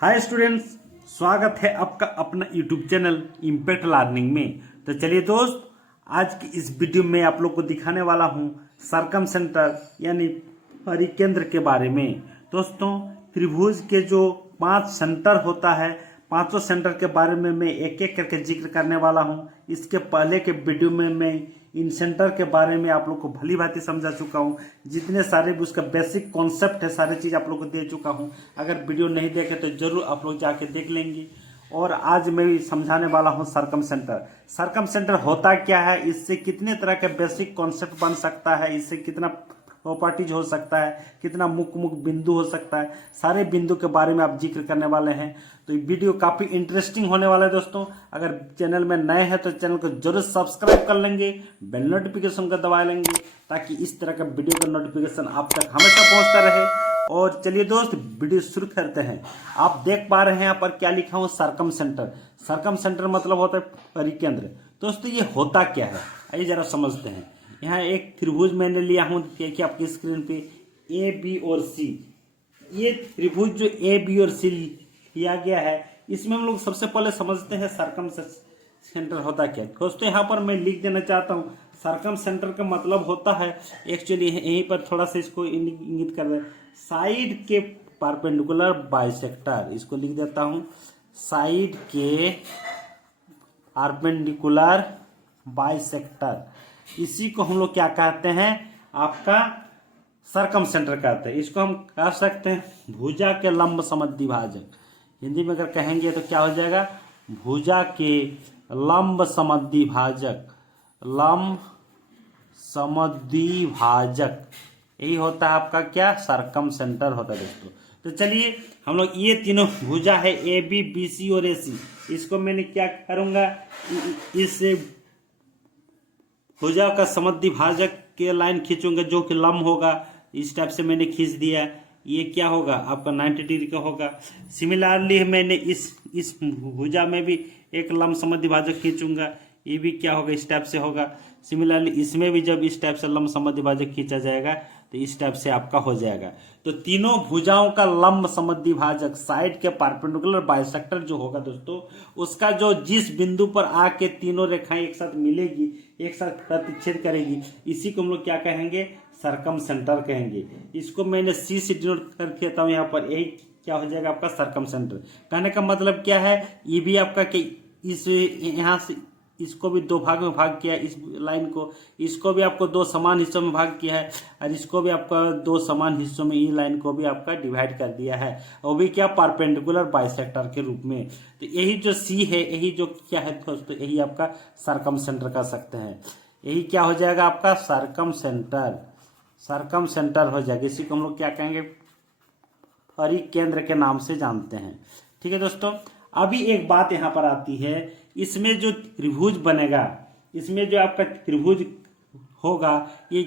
Hi students, स्वागत है आपका अपना यूट्यूब चैनल इम्पैक्ट लर्निंग में। तो चलिए दोस्त, आज की इस वीडियो में आप लोग को दिखाने वाला हूँ सरकम सेंटर यानी परिकेंद्र के बारे में। दोस्तों, त्रिभुज के जो 5 सेंटर होता है, पांचों सेंटर के बारे में मैं एक एक करके जिक्र करने वाला हूँ। इसके पहले के वीडियो में मैं इन सेंटर के बारे में आप लोग को भली भांति समझा चुका हूँ। जितने सारे भी उसका बेसिक कॉन्सेप्ट है, सारी चीज़ आप लोग को दे चुका हूँ। अगर वीडियो नहीं देखे तो जरूर आप लोग जाके देख लेंगे। और आज मैं समझाने वाला हूँ सरकम सेंटर। सरकम सेंटर होता क्या है, इससे कितने तरह के बेसिक कॉन्सेप्ट बन सकता है, इससे कितना प्रॉपर्टीज हो सकता है, कितना मुख्य बिंदु हो सकता है, सारे बिंदु के बारे में आप जिक्र करने वाले हैं। तो ये वीडियो काफ़ी इंटरेस्टिंग होने वाला है दोस्तों। अगर चैनल में नए हैं तो चैनल को जरूर सब्सक्राइब कर लेंगे, बेल नोटिफिकेशन को दबा लेंगे, ताकि इस तरह का वीडियो का नोटिफिकेशन आप तक हमेशा पहुंचता रहे। और चलिए दोस्त, वीडियो शुरू करते हैं। आप देख पा रहे हैं यहाँ पर क्या लिखा हूँ, सरकम सेंटर। सरकम सेंटर मतलब होता है परिकेंद्र। दोस्तों, ये होता क्या है, आइए जरा समझते हैं। यहाँ एक त्रिभुज मैंने लिया हूँ, देखिए आपकी स्क्रीन पे, ए बी और सी। ये त्रिभुज जो ए बी और सी लिया गया है, इसमें हम लोग सबसे पहले समझते हैं सरकम सेंटर होता क्या है। दोस्तों, यहाँ पर मैं लिख देना चाहता हूँ, सरकम सेंटर का मतलब होता है, एक्चुअली यहीं पर थोड़ा सा इसको इंगित कर रहे, साइड के परपेंडिकुलर बाइसेक्टर। इसको लिख देता हूँ, साइड के परपेंडिकुलर बाइसेक्टर। इसी को हम लोग क्या कहते हैं, आपका सरकम सेंटर कहते हैं। इसको हम कह सकते हैं भुजा के लंब समद्विभाजक। हिंदी में अगर कहेंगे तो क्या हो जाएगा, भुजा के लंब समद्विभाजक। लंब समद्विभाजक यही होता है आपका क्या, सरकम सेंटर होता है दोस्तों। तो चलिए हम लोग, ये तीनों भुजा है ए बी बी सी और ए सी, इसको मैंने क्या करूंगा, इस भुजा का समद्विभाजक के लाइन खींचूंगा जो कि लंब होगा। इस टाइप से मैंने खींच दिया, ये क्या होगा आपका 90 डिग्री का होगा। सिमिलरली मैंने इस भुजा में भी एक लंब समद्विभाजक खींचूंगा, ये भी क्या होगा, इस टाइप से होगा। सिमिलरली इसमें भी जब इस टाइप से लंब समद्विभाजक खींचा जाएगा तो इस टाइप से आपका हो जाएगा। तो तीनों भुजाओं का लंब समद्विभाजक, साइड के परपेंडिकुलर बाइसेक्टर जो होगा दोस्तों, उसका जो जिस बिंदु पर आके तीनों रेखाएं एक साथ मिलेगी, एक साथ प्रतिच्छेद करेगी, इसी को हम लोग क्या कहेंगे, सरकम सेंटर कहेंगे। इसको मैंने सी से डिनोट करके देता हूँ यहाँ पर, यही क्या हो जाएगा आपका सरकम सेंटर। कहने का मतलब क्या है, ये भी आपका कि इस यहाँ से इसको भी 2 भाग में भाग किया है, इस लाइन को, इसको भी आपको 2 समान हिस्सों में भाग किया है, और इसको भी आपका 2 समान हिस्सों में, ये लाइन को भी आपका डिवाइड कर दिया है, वो भी क्या, परपेंडिकुलर बाइसेक्टर के रूप में। तो यही जो सी है, यही जो क्या है दोस्तों, यही आपका सरकम सेंटर कह सकते हैं। यही क्या हो जाएगा आपका सरकम सेंटर। सरकम सेंटर हो जाएगा, इसी को हम लोग क्या कहेंगे, परिकेंद्र के नाम से जानते हैं। ठीक है दोस्तों, अभी एक बात यहाँ पर आती है, इसमें जो त्रिभुज बनेगा, इसमें जो आपका त्रिभुज होगा, ये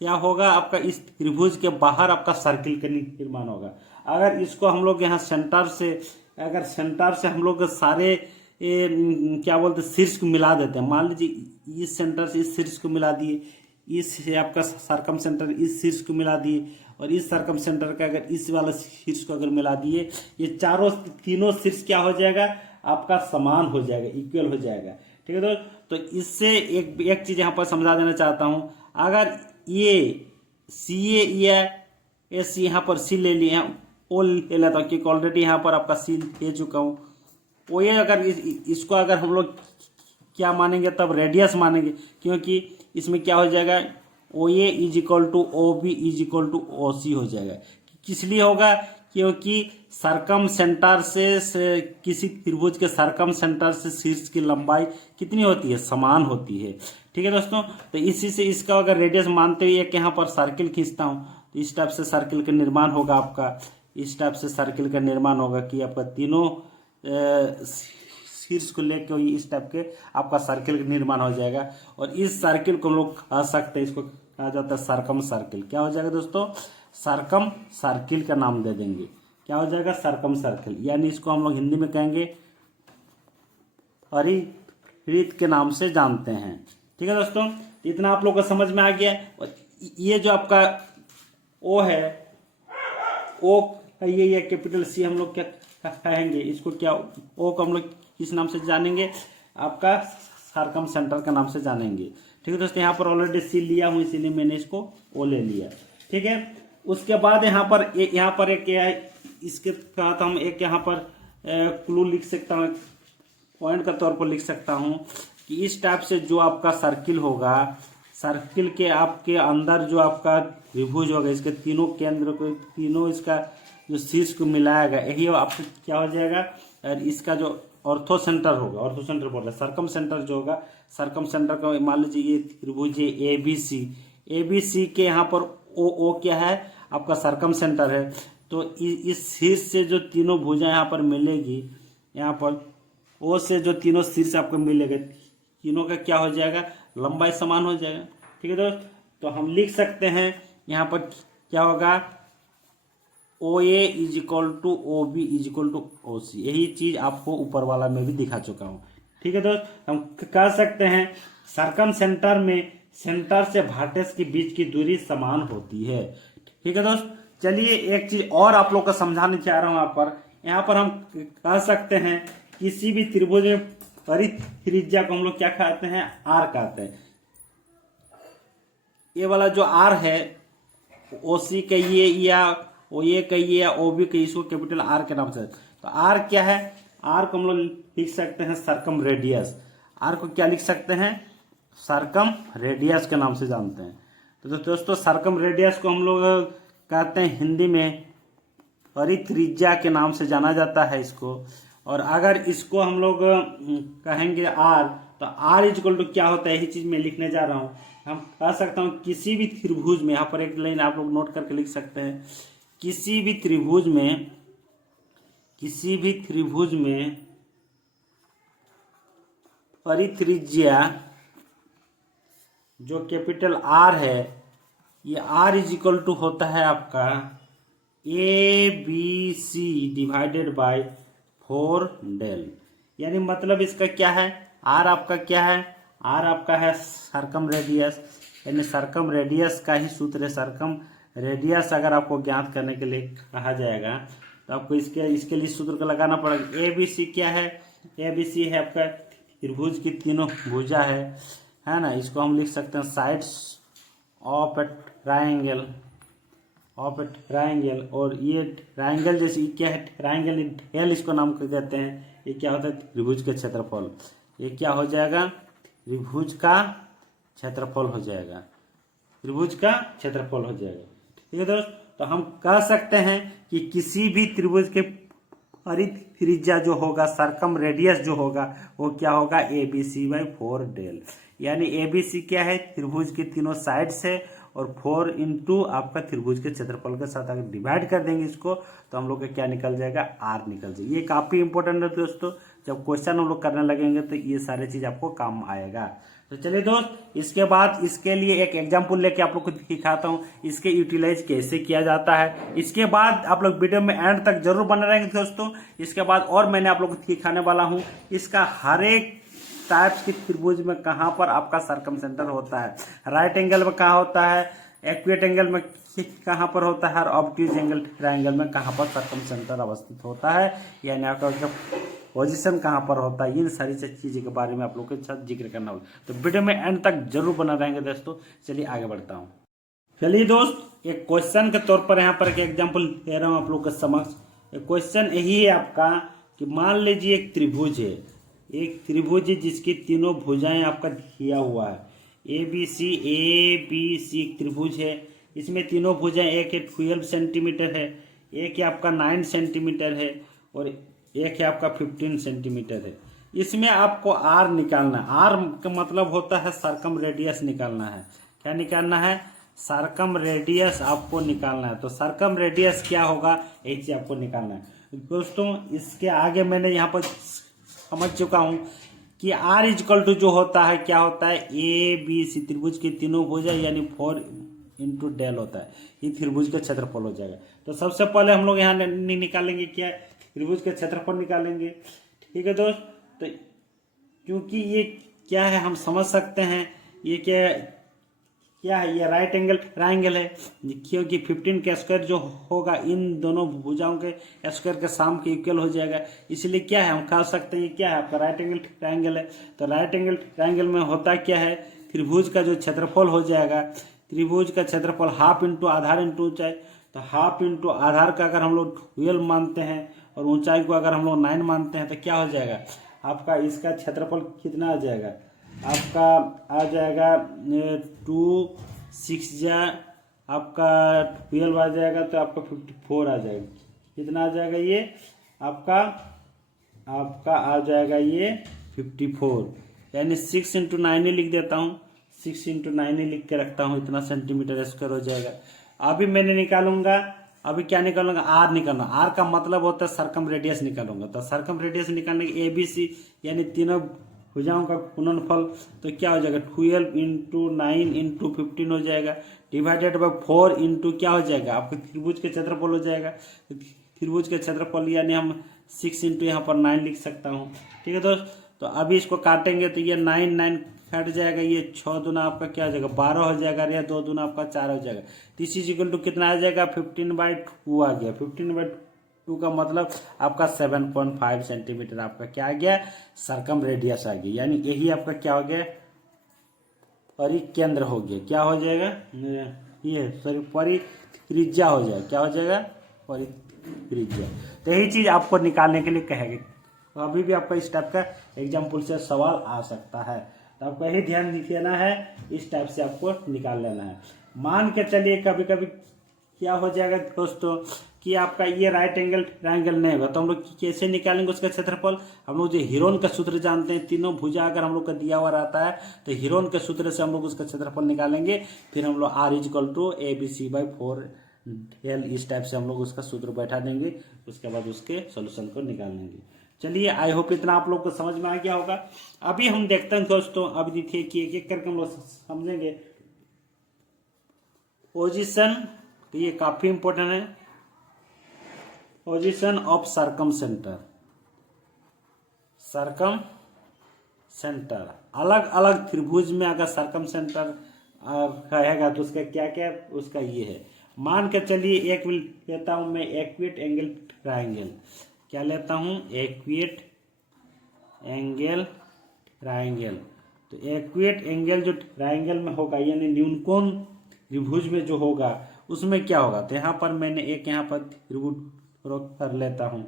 क्या होगा आपका, इस त्रिभुज के बाहर आपका सर्किल का निर्माण होगा। अगर इसको हम लोग यहाँ सेंटर से, अगर सेंटर से हम लोग सारे क्या बोलते हैं, शीर्ष को मिला देते हैं, मान लीजिए इस सेंटर से इस शीर्ष को मिला दिए, इस आपका सरकम सेंटर इस शीर्ष को मिला दिए, और इस सरकम सेंटर का अगर इस वाला शीर्ष को अगर मिला दिए, ये तीनों शीर्ष क्या हो जाएगा आपका, समान हो जाएगा, इक्वल हो जाएगा। ठीक है तो इससे एक चीज यहाँ पर समझा देना चाहता हूँ। अगर ये सी ए या एस यहाँ पर सी ले लिए हैं, ओ ले लेता हूँ, क्योंकि ऑलरेडी यहाँ पर आपका सी ले चुका हूँ। वो ये अगर इसको अगर हम लोग क्या मानेंगे, तब रेडियस मानेंगे, क्योंकि इसमें क्या हो जाएगा, O A is equal to O B is equal to O C हो जाएगा। किस लिए होगा, क्योंकि सरकम सेंटर से किसी त्रिभुज के सरकम सेंटर से शीर्ष की लंबाई कितनी होती है, समान होती है। ठीक है दोस्तों, तो इसी से इसका अगर रेडियस मानते हुए एक यहाँ पर सर्किल खींचता हूँ, तो इस टाइप से सर्किल का निर्माण होगा आपका, इस टाइप से सर्किल का निर्माण होगा कि आपका तीनों शीर्ष को लेकर इस टाइप के आपका सर्किल का निर्माण हो जाएगा। और इस सर्किल को हम लोग कह सकते हैं, इसको कहा जाता है सरकम सर्किल। क्या हो जाएगा दोस्तों, सरकम सर्किल का नाम दे देंगे, क्या हो जाएगा, सरकम सर्किल। यानी इसको हम लोग हिंदी में कहेंगे परिवृत्त के नाम से जानते हैं। ठीक है दोस्तों, इतना आप लोग को समझ में आ गया। और ये जो आपका ओ है, ओ ये कैपिटल सी हम लोग क्या कहेंगे, इसको क्या ओ को हम लोग किस नाम से जानेंगे, आपका सरकम सेंटर का नाम से जानेंगे। ठीक है दोस्तों, यहाँ पर ऑलरेडी सी लिया हूँ इसीलिए मैंने इसको ओ ले लिया। ठीक है, उसके बाद यहाँ पर एक क्या है, इसके साथ हम एक यहाँ पर क्लू लिख सकता हूँ, पॉइंट का तौर पर लिख सकता हूँ कि इस टाइप से जो आपका सर्किल होगा, सर्किल के आपके अंदर जो आपका त्रिभुज होगा, इसके तीनों केंद्र को, तीनों इसका जो शीर्ष को मिलाएगा, यही आपको क्या हो जाएगा, और इसका जो ऑर्थो सेंटर होगा, ऑर्थो सेंटर बोल रहे हैं, सरकम सेंटर जो होगा, सरकम सेंटर का मान लीजिए ये त्रिभुज ए बी सी के यहाँ पर ओ क्या है, आपका सरकम सेंटर है। तो इस शीर्ष से जो तीनों भुजा यहाँ पर मिलेगी, यहाँ पर ओ से जो तीनों शीर्ष आपको मिलेगा, तीनों का क्या हो जाएगा, लंबाई समान हो जाएगा। ठीक है दोस्त, तो हम लिख सकते हैं यहाँ पर क्या होगा, O A is equal to O B is equal to O C. यही चीज आपको ऊपर वाला में भी दिखा चुका हूँ। ठीक है दोस्त, हम कह सकते हैं सरकम सेंटर में सेंटर से वर्टेक्स के बीच की दूरी समान होती है। ठीक है दोस्त, चलिए एक चीज और आप लोग को समझाने चाह रहा हूँ। यहाँ पर हम कह सकते हैं किसी भी त्रिभुज में परित्रिज्या को हम लोग क्या कहते हैं, आर कहते हैं। ये वाला जो आर है, ओ सी कहिए या ओ ए कहिए या ओ बी कहिए, इसको कैपिटल आर के नाम से। तो आर क्या है, आर को हम लोग लिख सकते हैं सरकम रेडियस। आर को क्या लिख सकते हैं, सरकम रेडियस के नाम से जानते हैं। तो दोस्तों सरकम रेडियस को हम लोग कहते हैं हिंदी में परित्रिज्या के नाम से जाना जाता है इसको। और अगर इसको हम लोग कहेंगे आर, तो आर इक्वल टू क्या होता है, यही चीज मैं लिखने जा रहा हूँ। हम कह सकता हूँ किसी भी त्रिभुज में, यहाँ पर एक लाइन आप लोग नोट करके लिख सकते हैं, किसी भी त्रिभुज में परित्रिज्या जो कैपिटल आर है, ये आर इज इक्वल टू होता है आपका A B C divided by 4 del. यानी मतलब इसका क्या है, आर आपका क्या है, आर आपका है सरकम रेडियस, यानी सरकम रेडियस का ही सूत्र है। सरकम रेडियस अगर आपको ज्ञात करने के लिए कहा जाएगा तो आपको इसके लिए सूत्र को लगाना पड़ेगा। ए बी सी क्या है, ए बी सी है आपका त्रिभुज की तीनों भुजा है ना। इसको हम लिख सकते हैं साइड्स ऑफ ए ट्राइंगल, और ये ट्राइंगल जैसे क्या है, ट्राइंगल एल इसको नाम कहते हैं। ये क्या होता है, त्रिभुज का क्षेत्रफल। ये क्या हो जाएगा, त्रिभुज का क्षेत्रफल हो जाएगा, त्रिभुज का क्षेत्रफल हो जाएगा। ठीक है दोस्त, तो हम कह सकते हैं कि किसी भी त्रिभुज के परित्रिज्या जो होगा, सरकम रेडियस जो होगा, वो क्या होगा, A B C by 4 del. यानी ए बी सी क्या है, त्रिभुज के तीनों साइड से, और 4 इंटू आपका त्रिभुज के क्षेत्रफल के साथ अगर डिवाइड कर देंगे इसको, तो हम लोग का क्या निकल जाएगा, आर निकल जाएगा। ये काफी इंपॉर्टेंट है दोस्तों, जब क्वेश्चन हम लोग करने लगेंगे तो ये सारे चीज आपको काम आएगा। तो चलिए दोस्त, इसके बाद इसके लिए एक एग्जाम्पल लेके आप लोग को दिखाता हूँ, इसके यूटिलाइज कैसे किया जाता है। इसके बाद आप लोग वीडियो में एंड तक जरूर बने रहेंगे दोस्तों। इसके बाद और मैंने आप लोग को दिखाने वाला हूँ इसका हर एक टाइप्स की त्रिभुज में कहाँ पर आपका सरकम सेंटर होता है, राइट एंगल में कहाँ होता है, एक्यूट एंगल में कहाँ पर होता है, और ऑब्ट्यूज एंगल ट्रायंगल में कहाँ पर सरकम सेंटर अवस्थित होता है, यानी आपका पोजीशन कहाँ पर होता है। इन सारी चीज़ों के बारे में आप लोग के साथ जिक्र करना होगा, तो वीडियो में एंड तक जरूर बना रहेंगे दोस्तों। चलिए आगे बढ़ता हूँ। चलिए दोस्त, एक क्वेश्चन के तौर पर यहाँ पर एक एग्जाम्पल दे रहा हूँ आप लोग के समक्ष। एक क्वेश्चन यही है आपका कि मान लीजिए एक त्रिभुज है, एक त्रिभुज जिसकी तीनों भुजाएं आपका दिया हुआ है, ए बी सी एक त्रिभुज है। इसमें तीनों भुजाएं, एक है 12 सेंटीमीटर है, एक है आपका 9 सेंटीमीटर है, और एक है आपका 15 सेंटीमीटर है। इसमें आपको आर निकालना है। आर का मतलब होता है सरकम रेडियस निकालना है। क्या निकालना है, सरकम रेडियस आपको निकालना है। तो सरकम रेडियस क्या होगा, यही चीज आपको निकालना है दोस्तों। इसके आगे मैंने यहाँ पर समझ चुका हूँ कि आर इक्वल टू जो होता है, क्या होता है, ए बी सी त्रिभुज की तीनों भुजा यानी 4 इंटू डेल होता है। ये त्रिभुज का क्षेत्रफल हो जाएगा। तो सबसे पहले हम लोग यहाँ निकालेंगे क्या, त्रिभुज का क्षेत्रफल निकालेंगे। ठीक है दोस्त, तो क्योंकि ये क्या है हम समझ सकते हैं, ये क्या क्या है, ये राइट एंगल ट्राइंगल है, क्योंकि 15 का स्क्वायर जो होगा इन दोनों भुजाओं के स्क्वायर के साम के इक्वल हो जाएगा। इसलिए क्या है, हम कह सकते हैं ये क्या है, आपका राइट एंगल ट्राइंगल है। तो राइट एंगल ट्राइंगल में होता क्या है, त्रिभुज का जो क्षेत्रफल हो जाएगा, त्रिभुज का क्षेत्रफल हाफ इंटू आधार इंटू ऊंचाई। तो हाफ इंटू आधार का अगर हम लोग 12 मानते हैं और ऊंचाई को अगर हम लोग 9 मानते हैं तो क्या हो जाएगा आपका, इसका क्षेत्रफल कितना आ जाएगा आपका, आ जाएगा 2 6 जा आपका 12 आ जाएगा, तो आपका 54 आ जाएगा। कितना आ जाएगा ये आपका आ जाएगा ये 54, यानी 6 इंटू 9 ही लिख देता हूँ, 6 इंटू 9 ही लिख के रखता हूँ, इतना सेंटीमीटर स्क्वायर हो जाएगा। अभी मैंने निकालूंगा, अभी क्या निकालूंगा, आर निकालना। आर का मतलब होता है सर्कम रेडियस निकालूंगा। तो सर्कम रेडियस निकालने के ABC यानी तीनों भुजाओं का गुणनफल, तो क्या हो जाएगा 12 इंटू 9 इंटू 15 हो जाएगा, डिवाइडेड बाय 4 इंटू क्या हो जाएगा आपके त्रिभुज के क्षेत्रफल हो जाएगा। त्रिभुज के क्षेत्रफल यानी हम 6 इंटू यहाँ पर 9 लिख सकता हूँ। ठीक है दोस्त, तो अभी इसको काटेंगे तो ये 9 9 कट जाएगा, ये 6 दूना आपका क्या हो जाएगा 12 हो जाएगा, या 2 दूना आपका 4 हो जाएगा। दिस इज इक्वल टू कितना आ जाएगा 15/2 आ गया। 15/2 का मतलब आपका 7.5 सेंटीमीटर आपका क्या आ गया, सर्कम रेडियस आ गया, यानी यही आपका क्या हो गया परिकेंद्र हो गया। क्या हो जाएगा ये सॉरी परित्रिज्या हो जाएगा, क्या हो जाएगा परित्रिज्या। तो यही चीज आपको निकालने के लिए कहेंगे। तो अभी भी आपका इस टाइप का एग्जाम्पल से सवाल आ सकता है, तो आपको यही ध्यान देना है, इस टाइप से आपको निकाल लेना है। मान के चलिए कभी कभी क्या हो जाएगा दोस्तों कि आपका ये राइट एंगल ट्रायंगल नहीं होगा, तो हम लोग कैसे निकालेंगे उसका क्षेत्रफल। हम लोग जो हीरोन का सूत्र जानते हैं, तीनों भुजा अगर हम लोग का दिया हुआ रहता है तो हीरोन के सूत्र से हम लोग उसका क्षेत्रफल निकालेंगे। फिर हम लोग R=ABC/4 L इस टाइप से हम लोग उसका सूत्र बैठा देंगे, उसके बाद उसके सोल्यूशन को निकाल लेंगे। चलिए, आई होप इतना आप लोग को समझ में आ गया होगा। अभी हम देखते हैं दोस्तों, अभी देखिए कि एक एक करके हम लोग समझेंगे। पोजीशन, तो ये काफी इंपॉर्टेंट है, position of circum centre. Circum centre अलग अलग त्रिभुज में अगर सर्कम सेंटर रहेगा तो उसका क्या क्या, उसका ये है। मान के चलिए एक लेता हूं मैं एक्विट एंगल ट्रायंगल। क्या लेता हूं, एक्विट एंगल ट्रायंगल। तो एक्विट एंगल जो ट्रायंगल में होगा यानी न्यूनकोण त्रिभुज में जो होगा उसमें क्या होगा, तो यहाँ पर मैंने एक यहाँ पर त्रिभुज ड्रॉ कर लेता हूँ,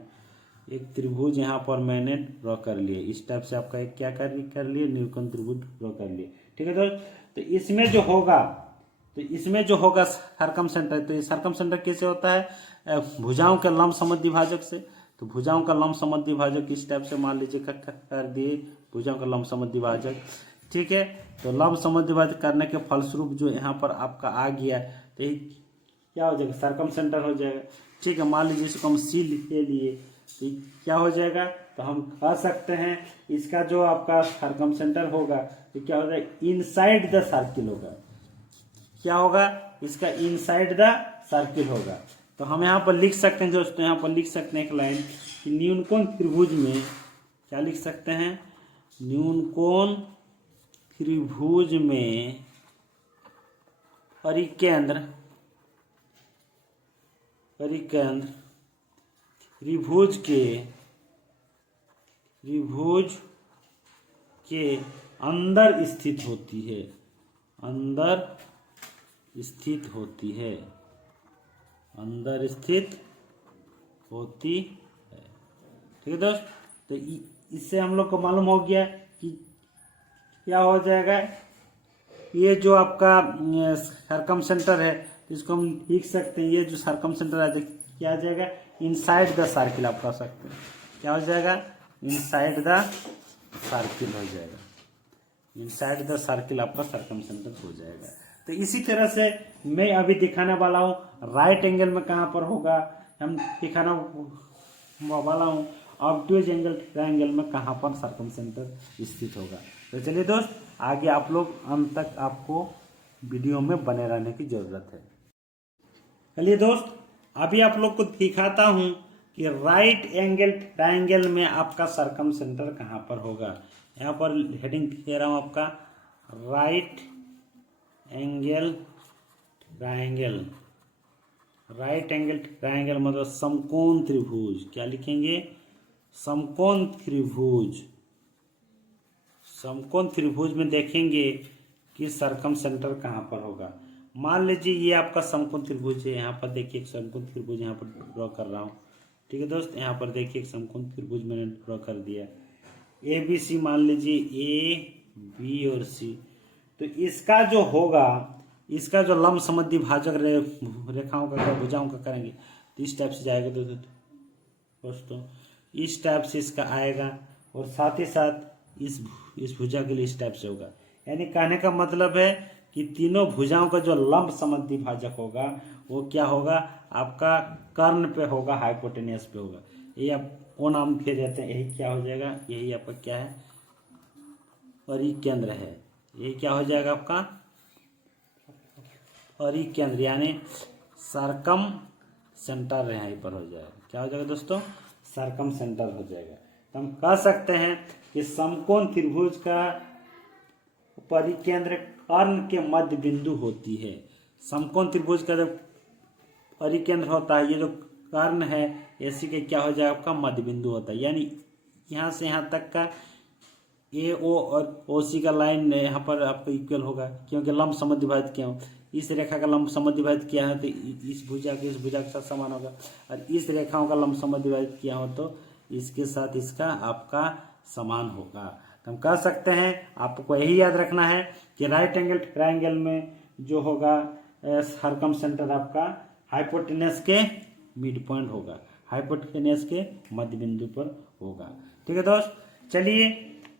एक त्रिभुज यहाँ पर मैंने ड्रॉ कर लिया। इस टाइप से आपका एक क्या कर लिए, न्यूनकोण त्रिभुज ड्रॉ कर लिए। ठीक है दोस्त, तो इसमें जो होगा, तो इसमें जो होगा सर्कम सेंटर, तो ये सर्कम सेंटर कैसे होता है, भुजाओं के लंब समद्विभाजक से। तो भुजाओं का लंब समद्विभाजक इस टाइप से मान लीजिए कर दिए, भुजाओं का लंब समद्विभाजक। ठीक है, तो लंब समद्विभाजक करने के फलस्वरूप जो यहाँ पर आपका आ गया, तो ये क्या हो जाएगा, सर्कम सेंटर हो जाएगा। ठीक है, मान लीजिए इसको हम C ले लिए, तो क्या हो जाएगा, तो हम कह सकते हैं इसका जो आपका सर्कम सेंटर होगा तो क्या हो जाएगा, इनसाइड द सर्किल होगा। क्या होगा, इसका इनसाइड द सर्किल होगा। तो हम यहाँ पर लिख सकते हैं दोस्तों, यहाँ पर लिख सकते हैं एक लाइन कि न्यूनकोण त्रिभुज में क्या लिख सकते हैं, न्यूनकोण त्रिभुज में परिकेंद्र त्रिभुज के अंदर स्थित होती है, अंदर स्थित होती है। ठीक है दोस्त, तो इससे हम लोग को मालूम हो गया कि क्या हो जाएगा, ये जो आपका सर्कम सेंटर है इसको हम लिख सकते हैं, ये जो सर्कम सेंटर है क्या आ जाएगा, इनसाइड द सर्किल आप कह सकते हैं। क्या हो जाएगा, इनसाइड द सर्किल हो जाएगा, इनसाइड द सर्किल आपका सर्कम सेंटर हो जाएगा। तो इसी तरह से मैं अभी दिखाने वाला हूँ राइट एंगल में कहाँ पर होगा, हम दिखाना वाला हूँ ऑब्ट्यूज एंगल ट्रायंगल में कहाँ पर सर्कम सेंटर स्थित होगा। तो चलिए दोस्त, आगे आप लोग अंत तक आपको वीडियो में बने रहने की जरूरत है। चलिए दोस्त, अभी आप लोग को दिखाता हूँ कि राइट एंगल ट्रायंगल में आपका सर्कम सेंटर कहाँ पर होगा। यहाँ पर हेडिंग दे रहा हूँ आपका right angle triangle, right angle triangle मतलब समकोण त्रिभुज। क्या लिखेंगे? समकोण त्रिभुज। समकोण त्रिभुज में देखेंगे कि सरकम सेंटर कहाँ पर होगा। मान लीजिए ये आपका समकोण त्रिभुज है, यहाँ पर देखिए एक समकोण त्रिभुज यहाँ पर ड्रॉ कर रहा हूँ। ठीक है दोस्त, यहाँ पर देखिए एक समकोण त्रिभुज मैंने ड्रॉ कर दिया। ए बी सी मान लीजिए, ए बी और सी। तो इसका जो होगा, इसका जो लंब समद्वि भाजक रेखाओं का भुजाओं का करेंगे तो इस टाइप से जाएगा दोस्तों, इस टाइप से इसका आएगा। और साथ ही साथ इस भुजा के लिए इस टाइप से होगा। यानी कहने का मतलब है कि तीनों भुजाओं का जो लंब समद्वि भाजक होगा वो क्या होगा? आपका कर्ण पे होगा, हाइपोटेनियस पे होगा। ये आप वो नाम दे देते हैं, यही क्या हो जाएगा? यही आपका क्या है? परिकेंद्र है। यही क्या हो जाएगा आपका? परिकेंद्र, यानी सरकम सेंटर यहाँ पर हो जाएगा। क्या हो जाएगा दोस्तों? सरकम सेंटर हो जाएगा। तो हम कह सकते हैं कि समकोण त्रिभुज का परिकेंद्र कर्ण के मध्य बिंदु होती है। समकोण त्रिभुज का जब परिकेंद्र होता है, ये जो कर्ण है ऐसी के क्या हो जाएगा? आपका मध्य बिंदु होता है। यानी यहाँ से यहाँ तक का ए ओ और ओ सी का लाइन यहाँ पर आपका इक्वल होगा, क्योंकि लंब समद्वि विभाजित किया हो। इस रेखा का लंब समद्वि विभाजित किया है तो इस भुजा के साथ समान होगा, और इस रेखाओं का लंब समद्वि विभाजित किया हो तो इसके साथ इसका आपका समान होगा। तो हम कह सकते हैं, आपको यही याद रखना है कि राइट एंगल ट्रायंगल में जो होगा सरकम सेंटर आपका हाइपोटेनस के मिड पॉइंट होगा, हाइपोटेनस के मध्य बिंदु पर होगा। ठीक है दोस्त, चलिए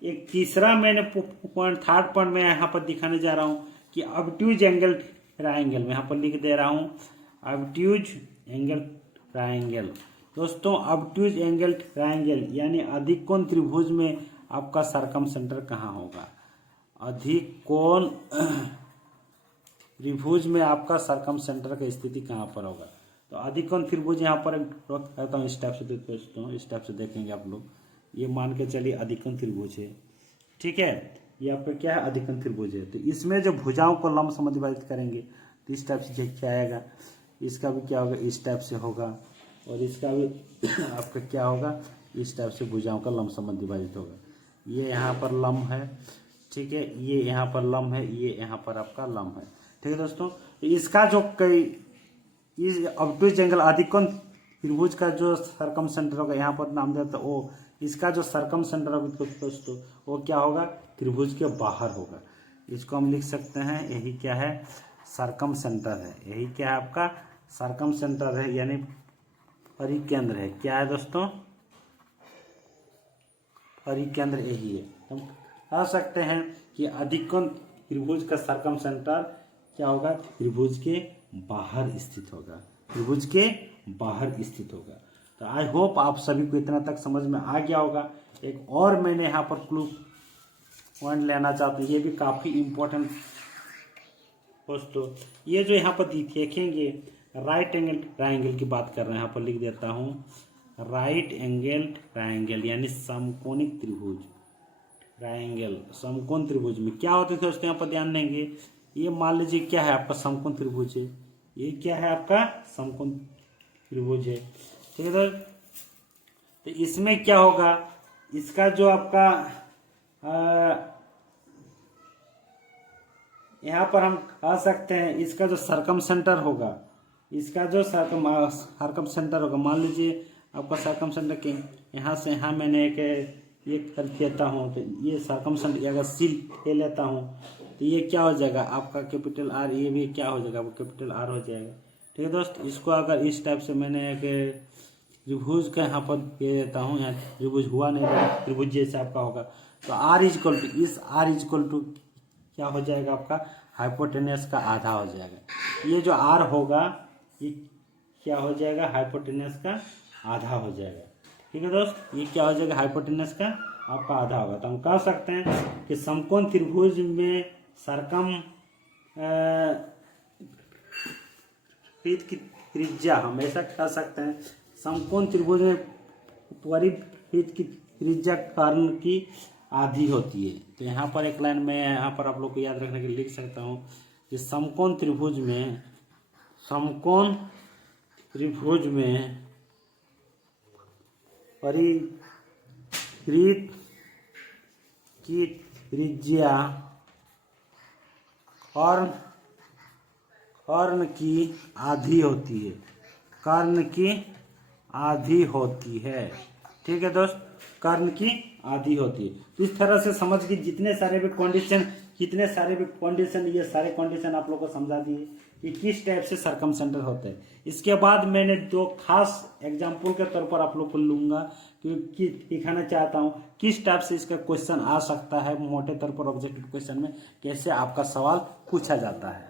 एक तीसरा मैंने पॉइंट, थर्ड पॉइंट में यहाँ पर दिखाने जा रहा हूँ कि ऑब्ट्यूज एंगल ट्रायंगल में यहाँ पर लिख दे रहा हूँ ऑब्ट्यूज एंगल ट्रायंगल। दोस्तों ऑब्ट्यूज एंगल ट्रायंगल यानी अधिक कोण त्रिभुज में आपका सरकम सेंटर कहाँ होगा? अधिक कोण त्रिभुज में आपका सरकम सेंटर का स्थिति कहाँ पर होगा? तो अधिक कोण त्रिभुज यहाँ पर कहता हूँ इस टाइप से दोस्तों, इस टाइप से देखेंगे आप लोग। ये मान के चलिए अधिक कोण त्रिभुज है, ठीक है, ये आपका क्या है? अधिक कोण त्रिभुज है। तो इसमें जो भुजाओं को लंब समद्वि विभाजित करेंगे तो इस टाइप से क्या आएगा? इसका भी क्या होगा? इस टाइप से होगा, और इसका भी आपका क्या होगा? इस टाइप से भुजाओं का लंब समद्वि विभाजित होगा। ये यहाँ पर लंब है, ठीक है, ये यहाँ पर लंब है, ये यहाँ पर आपका लंब है। ठीक है दोस्तों, तो इसका जो इस ऑब्ट्यूज एंगल अधिक कोण त्रिभुज का जो सरकम सेंटर होगा यहाँ पर नाम देता है ओ, इसका जो सरकम सेंटर होगा दोस्तों वो क्या होगा? त्रिभुज के बाहर होगा। इसको हम लिख सकते हैं, यही क्या है? सरकम सेंटर है। यही क्या है? आपका सरकम सेंटर है, यानी परिकेंद्र है। क्या है दोस्तों? परिकेंद्र यही है। हम कह सकते हैं कि अधिक कोण त्रिभुज का सरकम सेंटर क्या होगा? त्रिभुज के बाहर स्थित होगा, त्रिभुज के बाहर स्थित होगा। तो आई होप आप सभी को इतना तक समझ में आ गया होगा। एक और मैंने यहाँ पर क्लू पॉइंट लेना चाहता हूँ, ये भी काफ़ी इम्पोर्टेंट दोस्तों। ये जो यहाँ पर देखेंगे राइट एंगल ट्रायंगल की बात कर रहे हैं, यहाँ पर लिख देता हूँ राइट एंगल ट्रायंगल यानी समकोणिक त्रिभुज। ट्रायंगल समकोण त्रिभुज में क्या होते थे दोस्तों? यहाँ पर ध्यान देंगे, ये मान लीजिए क्या है? आपका समकोण त्रिभुज है। ये क्या है? आपका समकोण त्रिभुज है। ठीक है सर, तो इसमें क्या होगा? इसका जो आपका यहाँ पर हम कह सकते हैं इसका जो सरकम सेंटर होगा, इसका जो सरकम सेंटर होगा, मान लीजिए आपका सरकम सेंटर के यहाँ से यहाँ मैंने एक ये कर लेता हूँ, तो ये सरकम सेंटर अगर सील ले लेता हूँ तो ये क्या हो जाएगा? आपका कैपिटल आर, ये भी क्या हो जाएगा? वो कैपिटल आर हो जाएगा। ठीक है दोस्त, इसको अगर इस टाइप से मैंने एक त्रिभुज का यहाँ पर दे देता हूँ, यहाँ त्रिभुज हुआ नहीं, त्रिभुज जैसे आपका होगा, तो आर इजक्वल टू इस आर इजक्वल टू क्या हो जाएगा? आपका हाइपोटेनस का आधा हो जाएगा। ये जो आर होगा ये क्या हो जाएगा? हाइपोटेनस का आधा हो जाएगा। ठीक है दोस्त, ये क्या हो जाएगा? हाइपोटेनस का आपका आधा होगा। तो हम कह सकते हैं कि समकोण त्रिभुज में सरकम की त्रिज्या हम ऐसा कह सकते हैं, समकोण त्रिभुज में परिवृत्त की त्रिज्या कर्ण की आधी होती है। तो यहाँ पर एक लाइन में यहाँ पर आप लोग को याद रखने के लिए लिख सकता हूँ, कि समकोण त्रिभुज में परिवृत्त की त्रिज्या कर्ण की आधी होती है, कर्ण की आधी होती है। ठीक है दोस्त, कर्ण की आधी होती है। तो इस तरह से समझ के जितने सारे भी कंडीशन ये सारे कंडीशन आप लोग को समझा दिए कि किस टाइप से सरकमसेंटर होते हैं। इसके बाद मैंने दो खास एग्जाम्पल के तौर पर आप लोग को लूंगा क्योंकि दिखाना चाहता हूँ किस टाइप से इसका क्वेश्चन आ सकता है, मोटे तौर पर ऑब्जेक्टिव क्वेश्चन में कैसे आपका सवाल पूछा जाता है।